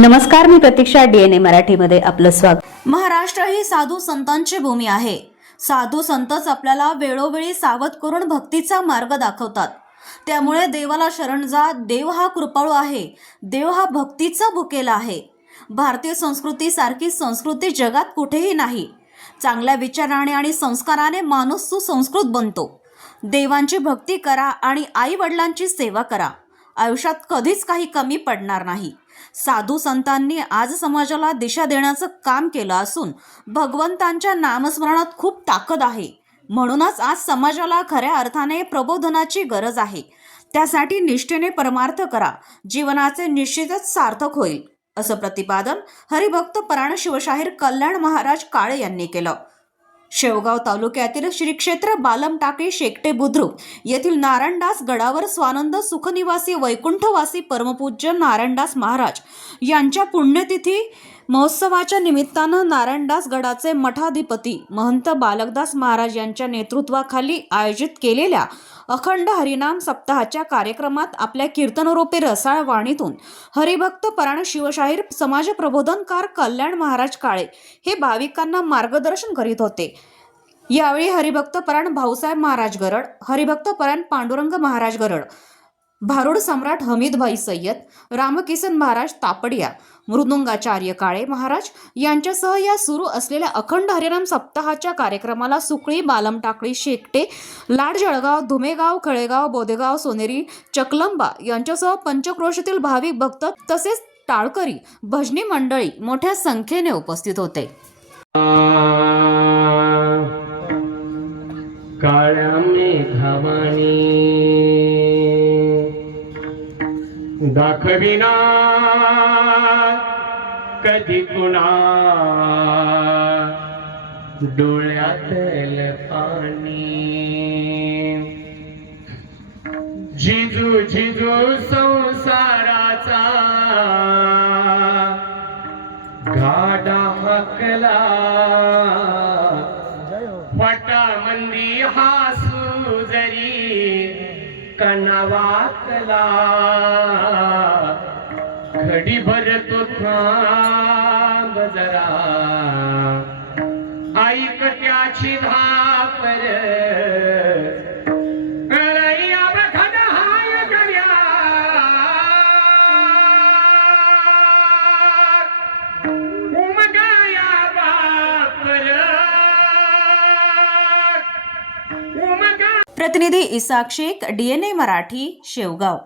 नमस्कार मी प्रतीक्षा डीएनए मराठीमध्ये आपलं स्वागत. महाराष्ट्र ही साधू संतांची भूमी आहे. साधू संतच आपल्याला वेळोवेळी सावध करून भक्तीचा मार्ग दाखवतात. त्यामुळे देवाला शरण जा देव हा कृपाळू आहे देव हा भक्तीचा भुकेला आहे. भारतीय संस्कृती सारखी संस्कृती जगात कुठेही नाही. चांगल्या विचाराने आणि संस्काराने माणूस सुसंस्कृत बनतो. देवांची भक्ती करा आणि आई वडिलांची सेवा करा. आयुष्यात कधीच काही कमी पडणार नाही. साधू संतांनी आज समाजाला दिशा देण्याचं काम केलं असून भगवंतांच्या नामस्मरणात खूप ताकद आहे. म्हणूनच आज समाजाला खऱ्या अर्थाने प्रबोधनाची गरज आहे. त्यासाठी निष्ठेने परमार्थ करा. जीवनाचे निश्चितच सार्थक होईल असं प्रतिपादन हरिभक्त पराण शिवशाहीर कल्याण महाराज काळे यांनी केलं. शेवगाव तालुक्यातील श्री क्षेत्र बालम टाकळी शेकटे बुद्रुक येथील नारायणदास गडावर स्वानंद सुखनिवासी वैकुंठवासी परमपूज्य नारायणदास महाराज यांच्या पुण्यतिथी महोत्सवाच्या निमित्तानं नारायणदास गडाचे मठाधिपती महंत बालकदास महाराज यांच्या नेतृत्वाखाली आयोजित केलेल्या अखंड हरिनाम सप्ताहाच्या कार्यक्रमात आपल्या कीर्तनरूपी रसाळ वाणीतून हरिभक्त पराण शिवशाहीर समाज प्रबोधनकार कल्याण महाराज काळे हे भाविकांना मार्गदर्शन करीत होते. यावेळी हरिभक्त पराण भाऊसाहेब महाराज गरड हरिभक्त पराण पांडुरंग महाराज गरड भारुड सम्राट हमीदभाई सय्यद रामकिसन महाराज तापडिया मृदुंगाचार्य काळे महाराज यांच्यासह या सुरू असलेल्या अखंड हरिनाम सप्ताहाच्या कार्यक्रमाला सुकळी बालमटाकळी शेकटे लाड जळगाव धुमेगाव खळेगाव बोदेगाव सोनेरी चकलंबा यांच्यासह पंचक्रोशीतील भाविक भक्त तसेच टाळकरी भजनी मंडळी मोठ्या संख्येने उपस्थित होते. दाखविना कधी कुणा डोळ्यातल पाणी. झिजू झिजू संसाराचा गाडा हकला. कणावातला घडी भरतो थांब जरा। ऐक त्याची धापर। प्रतिनिधी इसाक शेख डीएनए मराठी शेवगाव.